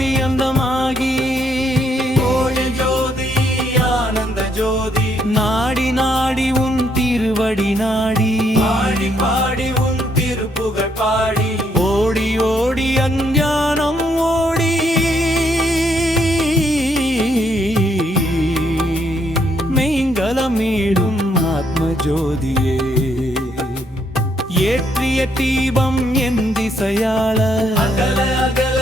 ஜோதி அந்தமாகி ஜோதி ஆனந்த ஜோதி நாடி நாடி உன் திருவடி நாடி பாடி பாடி உன் திருப்புகழ் பாடி ஓடி ஓடி அஞ்ஞானம் ஓடி மெய்ங்கலமீடும் ஆத்ம ஜோதியே ஏற்றிய தீபம் என் திசையாள அகல அகல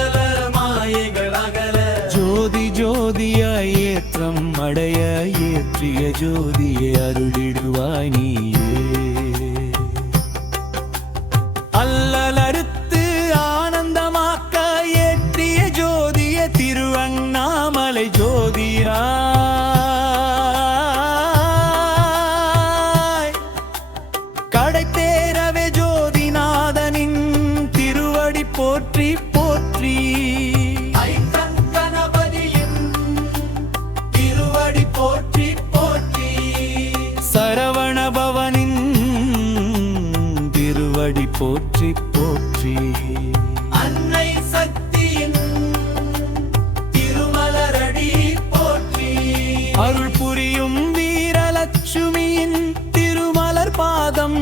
மாயைகள் அகல ஜோதி ஜோதியாய் ஏற்றம் அடைய ஏற்றிய ஜோதியை அருளிடுவாய் நீயே அல்லலறுத்து ஆனந்தமாக்க ஏற்றிய ஜோதிய திருவண்ணாமலை ஜோதியா கடை தேரவே ஜோதிநாதனின் திருவடி போற்றி போற்றி கணபதியின் திருவடி போற்றி போற்றி சரவண பவனின் திருவடி போற்றி போற்றி அன்னை சக்தியின் திருமலரடி போற்றி அருள் புரியும் வீரலட்சுமியின் திருமலர் பாதம்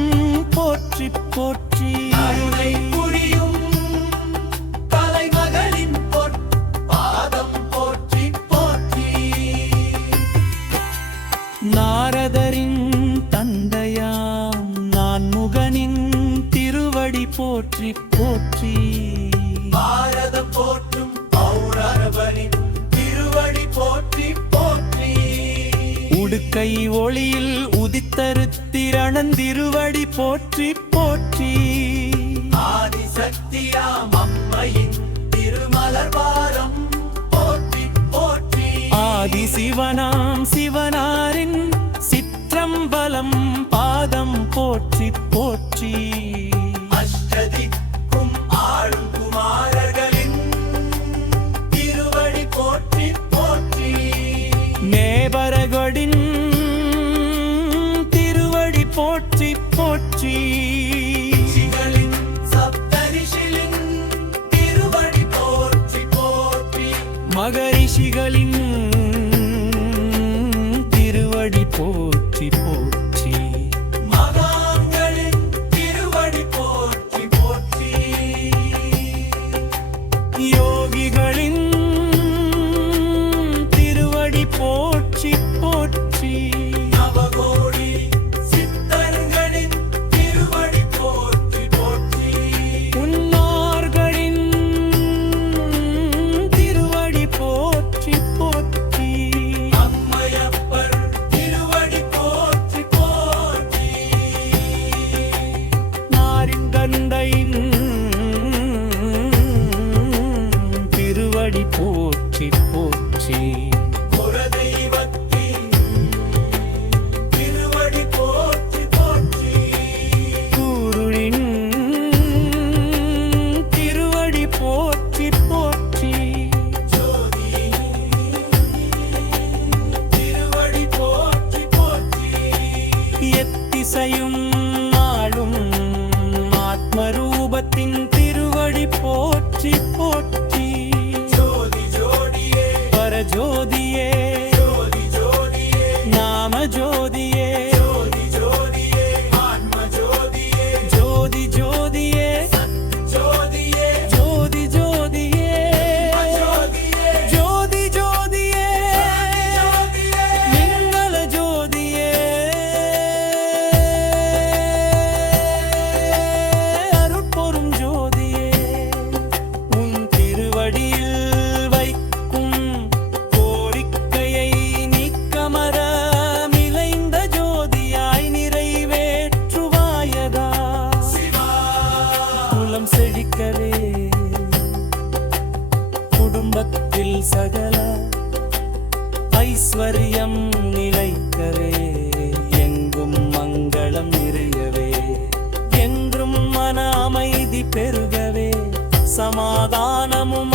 போற்றி போற்றி அருளை புரியும் கலைமகளின் பாதம் போற்றி போற்றி நாரதரின் தந்தையாம் நான் முகனின் திருவடி போற்றி போற்றி பாரதம் போற்றும் பௌரவனின் திருவடி போற்றி போற்றி உடுக்கை ஒளியில் உதித்தருத்திரணன் திருவடி போற்றி போற்றி ஆதிசக்தியாம் அம்மையின் திருமலர் பாரம் போற்றி போற்றி ஆதி சிவனாம் சிவனாரின் சிற்றம்பலம் பாதம் போற்றி போற்றி அஷ்டதிக்கும் ஆளும் குமாரர்களின் திருவடி போற்றி போற்றி நேபரகொடின் திருவடி போற்றி போற்றி ரிஷிகளின் சப்தரிஷிகளின் திருவடி போற்றி போற்றி மகரிஷிகளின் திருவடி போற்றி போற்றி மகான்களின் திருவடி போற்றி போற்றி யோகிகளின் திருவடி போற்றி போற்றி நவகோடி சித்தர்களின் திருவடி போற்றி போற்றி உன்னார்களின் திருவடி போற்றி போற்றி அம்மையப்பர் திருவடி போற்றி போற்றி நாரிந்தந்தையின் திருவடி போற்றி போற்றி குலதெய்வத்தின் திருவடி போற்றி போற்றி குருளின் திருவடி போற்றி போற்றி ஜோதி திருவடி போற்றி போற்றி எத்திசையும் ஆளும் ஆத்மரூபத்தின் திருவடி போற்றி போற்றி ஜோதி ஜோடியே பரஜோதியே ஜோதி ஜோதியே நாம ஜோதியே ஜோதி ஜோதியே ஆன்ம ஜோதியே ஜோதி ஜோதியே ஜோதியே ஜோதி ஜோதியே ஜோதியே ஜோதி ஜோதியே ஜோதியே மின்னல ஜோதியே அருட்பொரும் ஜோதியே உன் திருவடியில் வைக்கும் கோரிக்கையை நீக்கமர மிளைந்த ஜோதியாய் நிறைவேற்றுவாயதா சிவா குலம் செழிக்கவே குடும்பத்தில் சகல ஐஸ்வர்யம் நிலைக்கவே எங்கும் மங்களம் நிறையவே என்றும் மன அமைதி பெருகவே சமாதானமும்